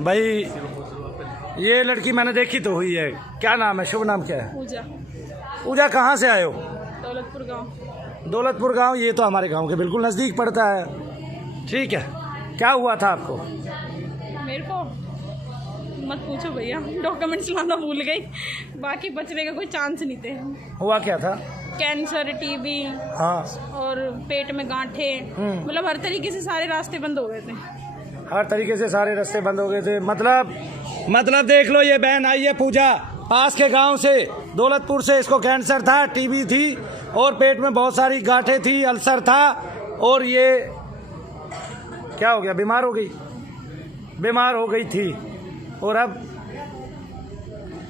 भाई ये लड़की मैंने देखी तो हुई है, क्या नाम है, शुभ नाम क्या है? पूजा। पूजा कहाँ से आए हो? दौलतपुर गांव। दौलतपुर गांव, ये तो हमारे गांव के बिल्कुल नज़दीक पड़ता है। ठीक है, क्या हुआ था आपको? मेरे को मत पूछो भैया, डॉक्यूमेंट्स लाना भूल गई, बाकी बचने का कोई चांस नहीं थे। हुआ क्या था? कैंसर, टीबी, हाँ, और पेट में गांठें, मतलब हर तरीके से सारे रास्ते बंद हो गए थे। हर तरीके से सारे रास्ते बंद हो गए थे। मतलब देख लो, ये बहन आई है पूजा, पास के गांव से, दौलतपुर से। इसको कैंसर था, टीबी थी और पेट में बहुत सारी गांठें थी, अल्सर था, और ये क्या हो गया, बीमार हो गई थी। और अब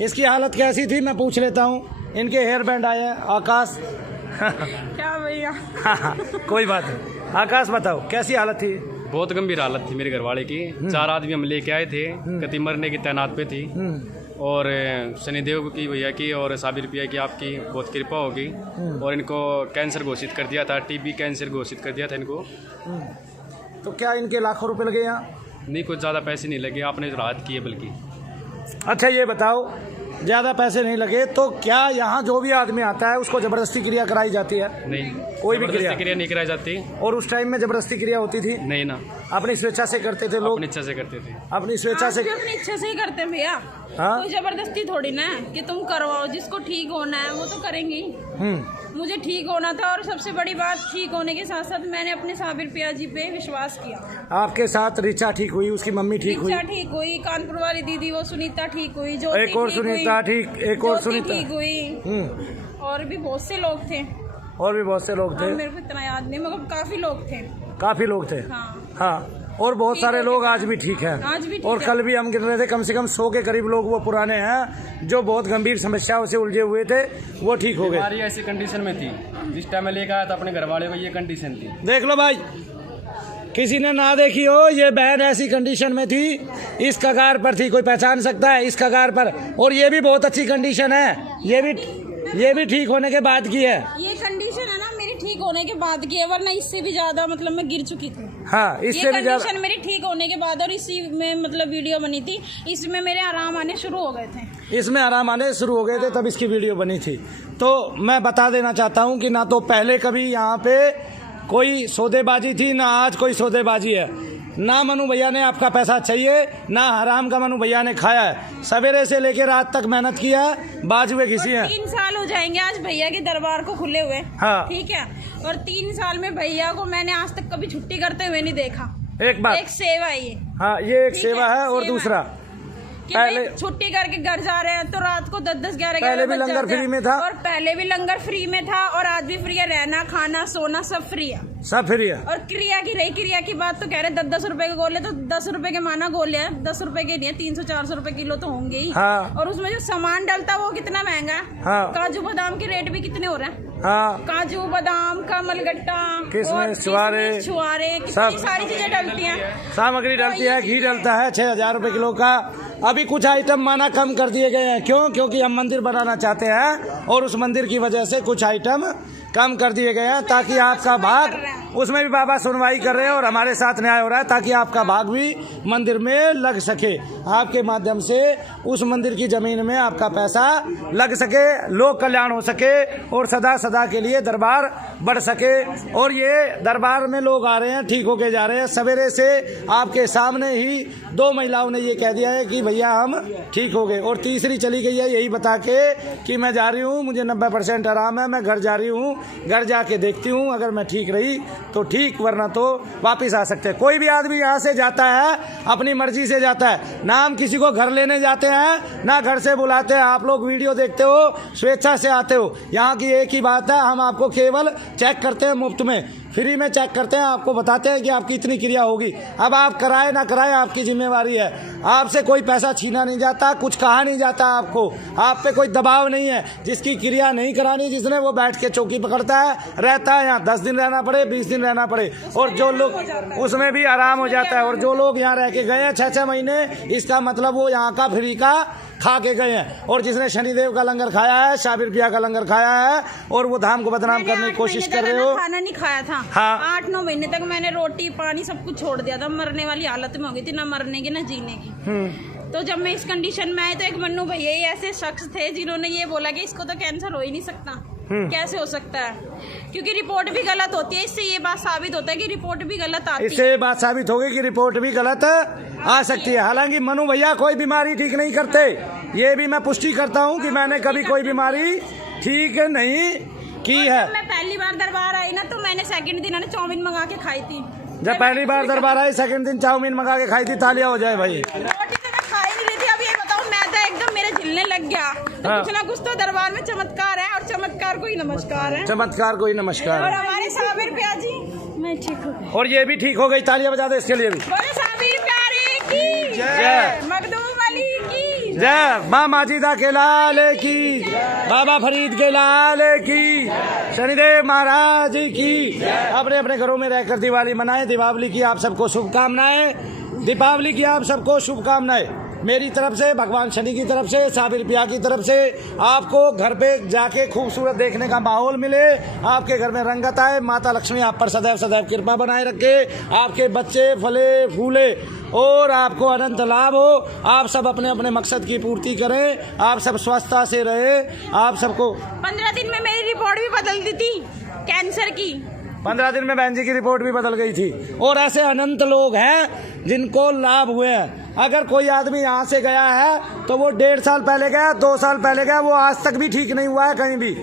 इसकी हालत कैसी थी मैं पूछ लेता हूँ। इनके हेयर बैंड आए हैं, आकाश। क्या भैया? कोई बात नहीं, आकाश बताओ कैसी हालत थी? बहुत गंभीर हालत थी मेरे घरवाले की। 4 आदमी हम लेके आए थे, कति मरने की तैनात पे थी। और शनिदेव की, भैया की और साबिर पिया की आपकी बहुत कृपा होगी। और इनको कैंसर घोषित कर दिया था, टीबी कैंसर घोषित कर दिया था इनको। तो क्या इनके लाखों रुपए लगे यहाँ? नहीं, कुछ ज़्यादा पैसे नहीं लगे, आपने राहत की है बल्कि। अच्छा ये बताओ, ज़्यादा पैसे नहीं लगे तो क्या यहाँ जो भी आदमी आता है उसको ज़बरदस्ती क्रिया कराई जाती है? नहीं, कोई भी क्रिया नहीं कराई जाती। और उस टाइम में ज़बरदस्ती क्रिया होती थी? नहीं ना, अपनी स्वेच्छा से करते थे लोग, अपनी इच्छा से करते थे। अपनी स्वेच्छा से, अपनी इच्छा से ही करते हैं भैया। हाँ? कोई जबरदस्ती थोड़ी ना है कि तुम करवाओ, जिसको ठीक होना है वो तो करेंगे। मुझे ठीक होना था, और सबसे बड़ी बात, ठीक होने के साथ साथ मैंने अपने साबिर पिया जी पे विश्वास किया। आपके साथ रिचा ठीक हुई, उसकी मम्मी ठीक हुई, रिचा ठीक हुई, कानपुर वाली दीदी वो सुनीता ठीक हुई, जो एक और सुनीता ठीक, एक और सुनीता ठीक हुई, और भी बहुत से लोग थे। और भी बहुत से लोग थे, मेरे को इतना याद नहीं, मगर काफी लोग थे। काफी लोग थे, हाँ। और बहुत सारे लोग आज भी ठीक हैं। आज भी ठीक और कल भी हम गिन रहे थे, कम से कम 100 के करीब लोग वो पुराने हैं जो बहुत गंभीर समस्याओं से उलझे हुए थे, वो ठीक हो गए। हमारी ऐसी कंडीशन में थी, जिस टाइम में लेकर आया था अपने घर वाले को, ये कंडीशन थी। देख लो भाई, किसी ने ना देखी हो, ये बहन ऐसी कंडीशन में थी, इस कगार पर थी, कोई पहचान सकता है इस कगार पर। और ये भी बहुत अच्छी कंडीशन है, ये भी ठीक होने के बाद की है। ये कंडीशन है ना मेरी ठीक होने के बाद की है, वरना इससे भी ज्यादा मतलब मैं गिर चुकी थी। हाँ, इससे भी ज्यादा। मेरी ठीक होने के बाद, और इसी में मतलब वीडियो बनी थी, इसमें मेरे आराम आने शुरू हो गए थे। इसमें आराम आने शुरू हो गए थे, तब इसकी वीडियो बनी थी। तो मैं बता देना चाहता हूँ कि ना तो पहले कभी यहाँ पे कोई सौदेबाजी थी, ना आज कोई सौदेबाजी है। ना मनु भैया ने आपका पैसा चाहिए, ना हराम का मनु भैया ने खाया है। सवेरे से लेकर रात तक मेहनत किया है, बाजुए घिसी है। 3 साल हो जाएंगे आज भैया के दरबार को खुले हुए, हाँ। ठीक है, और 3 साल में भैया को मैंने आज तक कभी छुट्टी करते हुए नहीं देखा। एक बात, एक सेवा ये, हाँ, ये एक सेवा है। और दूसरा, पहले छुट्टी करके घर जा रहे हैं तो रात को 10-10, 11-11 पहले भी लंगर फ्री में था, और पहले भी लंगर फ्री में था, और आज भी फ्री है, रहना खाना सोना सब फ्री है, सब फ्री है। और क्रिया की रही, क्रिया की बात तो कह रहे 10-10 रुपए के गोले, तो 10 रुपए के माना गोले है, 10 रुपए के नहीं है, 300-400 रुपए किलो तो होंगे ही। हाँ। और उसमें जो सामान डलता है वो कितना महंगा है। हाँ। काजू बादाम के रेट भी कितने हो रहे हैं। हाँ, काजू बादाम का मलगट्टा, किशमिश, छुआरे, कितनी सारी चीजें डलती हैं, सामग्री डलती है, घी डलता है 6,000 रुपए किलो का। अभी कुछ आइटम माना कम कर दिए गए हैं, क्यों? क्योंकि हम मंदिर बनाना चाहते हैं, और उस मंदिर की वजह से कुछ आइटम कम कर दिए गए हैं, ताकि आपका भाग, उसमें भी बाबा सुनवाई कर रहे हैं और हमारे साथ न्याय हो रहा है, ताकि आपका भाग भी मंदिर में लग सके। आपके माध्यम से उस मंदिर की जमीन में आपका पैसा लग सके, लोक कल्याण हो सके, और सदा सदा के लिए दरबार बढ़ सके। और ये दरबार में लोग आ रहे हैं, ठीक होके जा रहे हैं। सवेरे से आपके सामने ही 2 महिलाओं ने ये कह दिया है कि भैया हम ठीक हो गए, और तीसरी चली गई है यही बता के कि मैं जा रही हूँ, मुझे 90% आराम है, मैं घर जा रही हूँ, घर जाके देखती हूँ, अगर मैं ठीक रही तो ठीक, वरना तो वापस आ सकते हैं। कोई भी आदमी यहाँ से जाता है अपनी मर्जी से जाता है, ना हम किसी को घर लेने जाते हैं, ना घर से बुलाते हैं। आप लोग वीडियो देखते हो, स्वेच्छा से आते हो। यहाँ की एक ही बात है, हम आपको केवल चेक करते हैं, मुफ्त में, फ्री में चेक करते हैं, आपको बताते हैं कि आपकी इतनी क्रिया होगी। अब आप कराए ना कराए आपकी जिम्मेवारी है, आपसे कोई पैसा छीना नहीं जाता, कुछ कहा नहीं जाता आपको, आप पे कोई दबाव नहीं है। जिसकी क्रिया नहीं करानी, जिसने, वो बैठ के चौकी पकड़ता है, रहता है यहाँ, 10 दिन रहना पड़े, 20 दिन रहना पड़े, और जो लोग, उसमें भी आराम हो जाता है। और जो लोग यहाँ रह के गए हैं 6-6 महीने, इसका मतलब वो यहाँ का फ्री का खा के गए हैं। और जिसने शनिदेव का लंगर खाया है, साबिर पिया का लंगर खाया है, और वो धाम को बदनाम करने की कोशिश कर रहे हो। खाना नहीं खाया था। हाँ। 8-9 महीने तक मैंने रोटी पानी सब कुछ छोड़ दिया था, मरने वाली हालत में हो गई थी, ना मरने की ना जीने की। तो जब मैं इस कंडीशन में आई तो एक मन्नू भैया ही ऐसे शख्स थे जिन्होंने ये बोला कि इसको तो कैंसर हो ही नहीं सकता। कैसे हो सकता है, क्योंकि रिपोर्ट भी गलत होती है। इससे ये बात साबित होता है कि रिपोर्ट भी गलत आती है। इससे ये बात साबित होगी कि रिपोर्ट भी गलत आ सकती है। हालांकि मनु भैया कोई बीमारी ठीक नहीं करते, ये भी मैं पुष्टि करता हूँ कि मैंने कभी कोई बीमारी ठीक नहीं की है। मैं पहली बार दरबार आई ना, तो मैंने सेकंड दिन चाउमीन मंगा के खाई थी। जब पहली बार दरबार आई, सेकंड दिन चाउमीन मंगा के खाई थी, तालियां हो जाए भाई। रोटी तो मैं खा ही नहीं रही थी। अब ये बताओ, मैदा एकदम मेरे झिलने लग गया। तो कुछ ना कुछ तो दरबार में चमत्कार है, और चमत्कार को ही नमस्कार है। चमत्कार को ही नमस्कार। और हमारे साबिर पिया जी, मैं ठीक हो गई। और ये भी ठीक हो गई, तालियां बजा दो इसके लिए भी। बोले साबिर प्यारे की जय, मखदूम अली की जय, माँ माजिदा के लाल की, बाबा फरीद के लाल की, शनिदेव महाराज की। अपने अपने घरों में रहकर दिवाली मनाएं। दीपावली की आप सबको शुभकामनाएं। दीपावली की आप सबको शुभकामनाएं मेरी तरफ से, भगवान शनि की तरफ से, साबिर पिया की तरफ से। आपको घर पे जाके खूबसूरत देखने का माहौल मिले, आपके घर में रंगत आए, माता लक्ष्मी आप पर सदैव सदैव कृपा बनाए रखे, आपके बच्चे फले फूले और आपको अनंत लाभ हो। आप सब अपने अपने मकसद की पूर्ति करें, आप सब स्वस्थता से रहे। आप सबको 15 दिन में मेरी रिपोर्ट भी बदल दी थी कैंसर की। 15 दिन में बहन जी की रिपोर्ट भी बदल गई थी। और ऐसे अनंत लोग हैं जिनको लाभ हुए हैं। अगर कोई आदमी यहाँ से गया है तो वो 1.5 साल पहले गया, 2 साल पहले गया, वो आज तक भी ठीक नहीं हुआ है कहीं भी।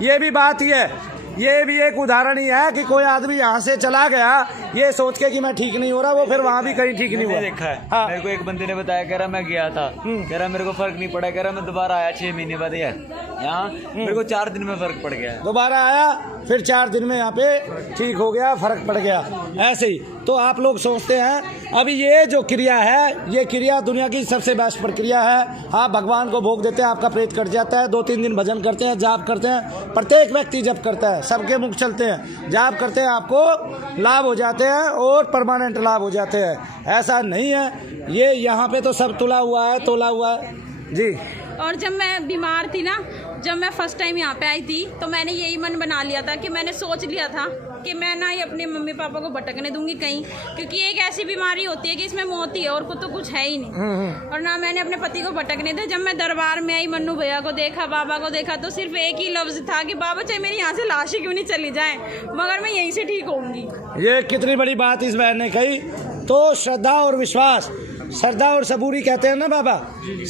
ये भी बात ही है। ये भी एक उदाहरण ही है कि कोई आदमी यहाँ से चला गया ये सोच के कि मैं ठीक नहीं हो रहा, वो फिर वहाँ भी कहीं ठीक नहीं हुआ। देखा है। हाँ। मेरे को एक बंदे ने बताया, कह रहा मैं गया था, कह रहा मेरे को फर्क नहीं पड़ा, कह रहा मैं दोबारा आया 6 महीने बाद यहाँ मेरे को 4 दिन में फर्क पड़ गया। दोबारा आया, फिर 4 दिन में यहाँ पे ठीक हो गया, फर्क पड़ गया। ऐसे ही तो आप लोग सोचते हैं अभी ये जो क्रिया है, ये क्रिया दुनिया की सबसे बेस्ट प्रक्रिया है। आप भगवान को भोग देते हैं, आपका प्रेत कट जाता है। 2-3 दिन भजन करते हैं, जाप करते हैं, प्रत्येक व्यक्ति जप करता है, सबके मुख चलते हैं, जाप करते हैं, आपको लाभ हो जाते हैं और परमानेंट लाभ हो जाते हैं। ऐसा नहीं है, ये यहाँ पे तो सब तुला हुआ है, तोला हुआ है जी। और जब मैं बीमार थी ना, जब मैं फर्स्ट टाइम यहाँ पे आई थी, तो मैंने यही मन बना लिया था कि मैंने सोच लिया था कि मैं ना ही अपने मम्मी पापा को भटकने दूंगी कहीं, क्योंकि एक ऐसी बीमारी होती है कि इसमें मौत ही है और तो कुछ है ही नहीं। और ना मैंने अपने पति को भटकने दिया। जब मैं दरबार में आई, मन्नू भैया को देखा, बाबा को देखा, तो सिर्फ एक ही लफ्ज था कि बाबा चाहे मेरी यहाँ से लाश ही क्यों नहीं चली जाए, मगर मैं यहीं से ठीक होंगी। ये कितनी बड़ी बात इस बहन ने कही। तो श्रद्धा और विश्वास, श्रद्धा और सबूरी कहते हैं ना बाबा,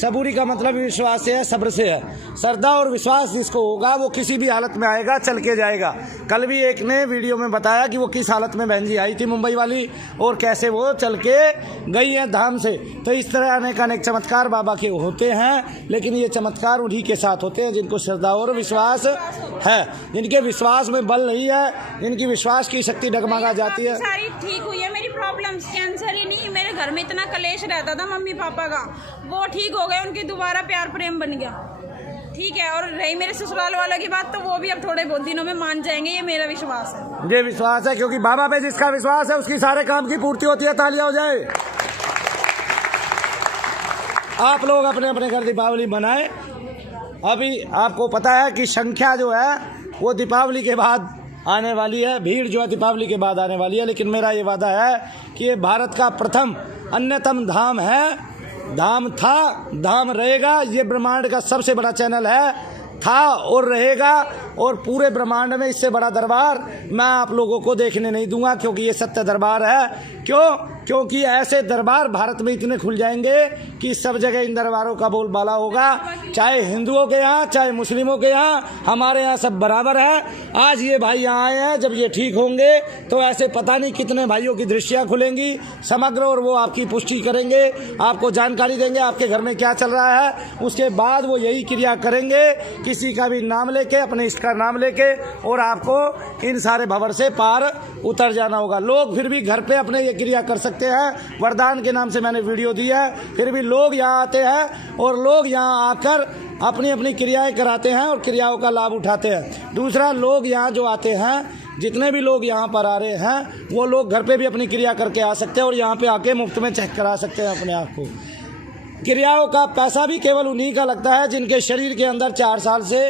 सबूरी का मतलब विश्वास से है, सब्र से है। श्रद्धा और विश्वास जिसको होगा वो किसी भी हालत में आएगा, चल के जाएगा। कल भी एक ने वीडियो में बताया कि वो किस हालत में बहन जी आई थी मुंबई वाली, और कैसे वो चल के गई है धाम से। तो इस तरह अनेक चमत्कार बाबा के होते हैं, लेकिन ये चमत्कार उन्हीं के साथ होते हैं जिनको श्रद्धा और विश्वास है, जिनके विश्वास में बल नहीं है, जिनकी विश्वास की शक्ति डगमगा जाती है। सारी ठीक हुई है मेरी प्रॉब्लम, कैंसर ही नहीं। मेरे घर में इतना कलेश रहता था मम्मी पापा का, वो ठीक हो गए, उनके दोबारा प्यार प्रेम बन गया, ठीक है। और रही मेरे ससुराल वालों की बात, तो वो भी अब थोड़े बहुत दिनों में मान जाएंगे, ये मेरा विश्वास है। ये विश्वास है, क्योंकि बाबा पे जिसका विश्वास है उसकी सारे काम की पूर्ति होती है। तालियां हो जाए। आप लोग अपने अपने घर दीपावली मनाएं। अभी आपको पता है कि संख्या जो है वो दीपावली के बाद आने वाली है, भीड़ जो है दीपावली के बाद आने वाली है। लेकिन मेरा ये वादा है कि ये भारत का प्रथम अन्यतम धाम है, धाम था, धाम रहेगा। ये ब्रह्मांड का सबसे बड़ा चैनल है, था और रहेगा, और पूरे ब्रह्मांड में इससे बड़ा दरबार मैं आप लोगों को देखने नहीं दूंगा, क्योंकि ये सत्य दरबार है। क्योंकि ऐसे दरबार भारत में इतने खुल जाएंगे कि सब जगह इन दरबारों का बोलबाला होगा, चाहे हिंदुओं के यहाँ चाहे मुस्लिमों के यहाँ, हमारे यहाँ सब बराबर है। आज ये भाई यहाँ आए हैं, जब ये ठीक होंगे तो ऐसे पता नहीं कितने भाइयों की दृष्टियाँ खुलेंगी समग्र, और वो आपकी पुष्टि करेंगे, आपको जानकारी देंगे आपके घर में क्या चल रहा है। उसके बाद वो यही क्रिया करेंगे, किसी का भी नाम लेके, अपने इष्ट का नाम लेके, और आपको इन सारे भंवर से पार उतर जाना होगा। लोग फिर भी घर पे अपने ये क्रिया कर सकते हैं, वरदान के नाम से मैंने वीडियो दी है। फिर भी लोग यहाँ आते हैं और लोग यहाँ आकर अपनी अपनी क्रियाएं कराते हैं और क्रियाओं का लाभ उठाते हैं। दूसरा, लोग यहाँ जो आते हैं, जितने भी लोग यहाँ पर आ रहे हैं, वो लोग घर पे भी अपनी क्रिया करके आ सकते हैं और यहाँ पे आके मुफ्त में चेक करा सकते हैं अपने आप को। क्रियाओं का पैसा भी केवल उन्हीं का लगता है जिनके शरीर के अंदर 4 साल से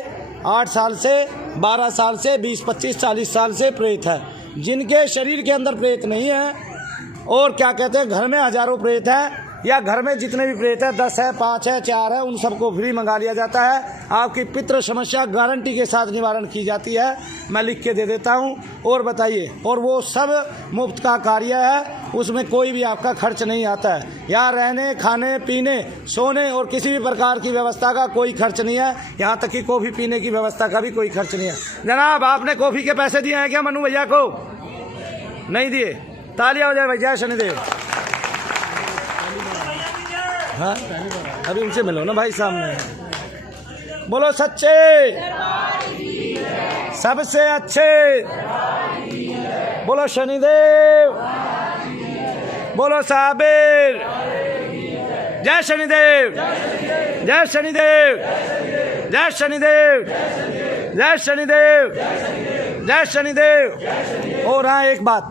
8 साल से 12 साल से 20, 25, 40 साल से प्रेत है। जिनके शरीर के अंदर प्रेत नहीं है और क्या कहते हैं घर में हजारों प्रेत है या घर में जितने भी प्रेत है 10 है 5 है 4 है, उन सबको फ्री मंगा लिया जाता है। आपकी पितृ समस्या गारंटी के साथ निवारण की जाती है। मैं लिख के दे देता हूँ और बताइए, और वो सब मुफ्त का कार्य है, उसमें कोई भी आपका खर्च नहीं आता है। यहाँ रहने खाने पीने सोने और किसी भी प्रकार की व्यवस्था का कोई खर्च नहीं है। यहाँ तक कि कॉफ़ी पीने की व्यवस्था का भी कोई खर्च नहीं है। जनाब आपने कॉफ़ी के पैसे दिए हैं क्या मनु भैया को? नहीं दिए? तालियां हो जाए भैया शनिदेव। हाँ अभी उनसे मिलो ना भाई सामने। बोलो सच्चे सबसे अच्छे, बोलो शनिदेव, बोलो साबिर, जय शनिदेव, जय शनिदेव, जय शनिदेव, जय शनिदेव, जय शनिदेव। और हाँ एक बात,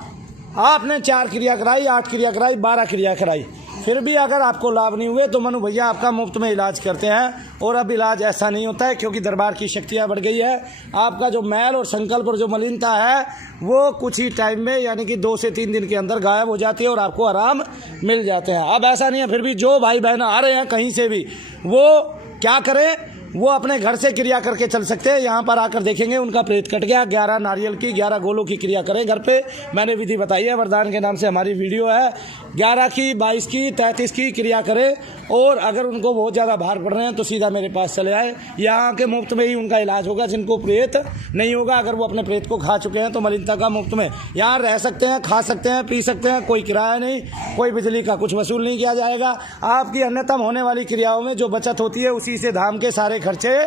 आपने 4 क्रिया कराई, 8 क्रिया कराई, 12 क्रिया कराई, फिर भी अगर आपको लाभ नहीं हुए तो मनु भैया आपका मुफ्त में इलाज करते हैं। और अब इलाज ऐसा नहीं होता है क्योंकि दरबार की शक्तियाँ बढ़ गई है। आपका जो मैल और संकल्प और जो मलिनता है वो कुछ ही टाइम में यानी कि 2 से 3 दिन के अंदर गायब हो जाती है और आपको आराम मिल जाते हैं। अब ऐसा नहीं है, फिर भी जो भाई बहन आ रहे हैं कहीं से भी वो क्या करें, वो अपने घर से क्रिया करके चल सकते हैं। यहाँ पर आकर देखेंगे उनका प्रेत कट गया। 11 नारियल की 11 गोलों की क्रिया करें घर पे। मैंने विधि बताई है, वरदान के नाम से हमारी वीडियो है। 11 की 22 की 33 की क्रिया करें। और अगर उनको बहुत ज़्यादा भार पड़ रहे हैं तो सीधा मेरे पास चले आए, यहाँ के मुफ्त में ही उनका इलाज होगा। जिनको प्रेत नहीं होगा, अगर वो अपने प्रेत को खा चुके हैं तो मलिनता का मुफ्त में यहाँ रह सकते हैं, खा सकते हैं, पी सकते हैं। कोई किराया नहीं, कोई बिजली का कुछ वसूल नहीं किया जाएगा। आपकी अन्यतम होने वाली क्रियाओं में जो बचत होती है उसी से धाम के सारे खर्चे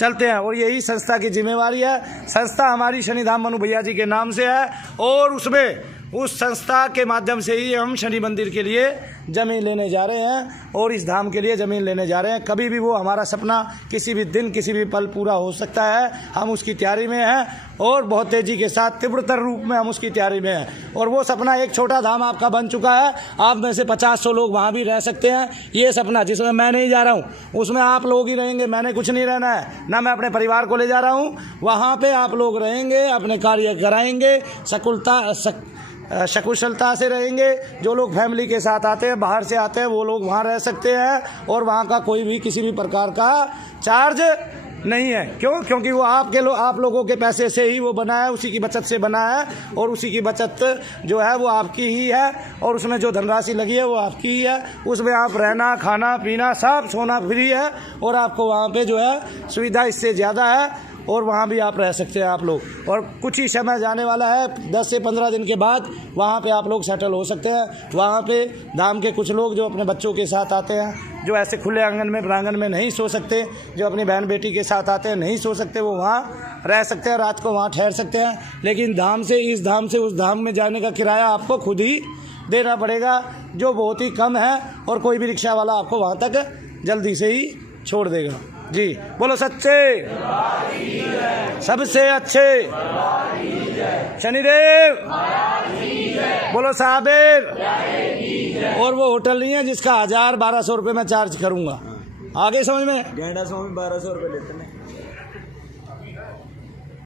चलते हैं और यही संस्था की जिम्मेवारी है। संस्था हमारी शनिधाम मनु भैया जी के नाम से है और उसमें उस संस्था के माध्यम से ही हम शनि मंदिर के लिए ज़मीन लेने जा रहे हैं और इस धाम के लिए ज़मीन लेने जा रहे हैं। कभी भी वो हमारा सपना किसी भी दिन किसी भी पल पूरा हो सकता है, हम उसकी तैयारी में हैं और बहुत तेज़ी के साथ तीव्रतर रूप में हम उसकी तैयारी में हैं। और वो सपना एक छोटा धाम आपका बन चुका है, आप में से 50-100 लोग वहाँ भी रह सकते हैं। ये सपना जिसमें मैं नहीं जा रहा हूँ उसमें आप लोग ही रहेंगे, मैंने कुछ नहीं रहना है, ना मैं अपने परिवार को ले जा रहा हूँ। वहाँ पर आप लोग रहेंगे, अपने कार्य कराएँगे, सकुशलता से रहेंगे। जो लोग फैमिली के साथ आते हैं, बाहर से आते हैं, वो लोग वहाँ रह सकते हैं और वहाँ का कोई भी किसी भी प्रकार का चार्ज नहीं है। क्यों? क्योंकि वो आप लोगों के पैसे से ही वो बना है, उसी की बचत से बना है और उसी की बचत जो है वो आपकी ही है और उसमें जो धनराशि लगी है वो आपकी ही है। उसमें आप रहना खाना पीना सब सोना फ्री है और आपको वहाँ पे जो है सुविधा इससे ज़्यादा है और वहाँ भी आप रह सकते हैं आप लोग। और कुछ ही समय जाने वाला है, 10 से 15 दिन के बाद वहाँ पे आप लोग सेटल हो सकते हैं। वहाँ पे धाम के कुछ लोग जो अपने बच्चों के साथ आते हैं, जो ऐसे खुले आंगन में प्रांगण में नहीं सो सकते, जो अपनी बहन बेटी के साथ आते हैं नहीं सो सकते, वो वहाँ रह सकते हैं, रात को वहाँ ठहर सकते हैं। लेकिन धाम से इस धाम से उस धाम में जाने का किराया आपको खुद ही देना पड़ेगा, जो बहुत ही कम है और कोई भी रिक्शा वाला आपको वहाँ तक जल्दी से ही छोड़ देगा। जी बोलो सच्चे सबसे अच्छे शनिदेव, बोलो साबिर। और वो होटल नहीं है जिसका 1000-1200 रुपये मैं चार्ज करूँगा, आगे समझ में? गेंडा स्वामी 1200 रुपये लेते हैं।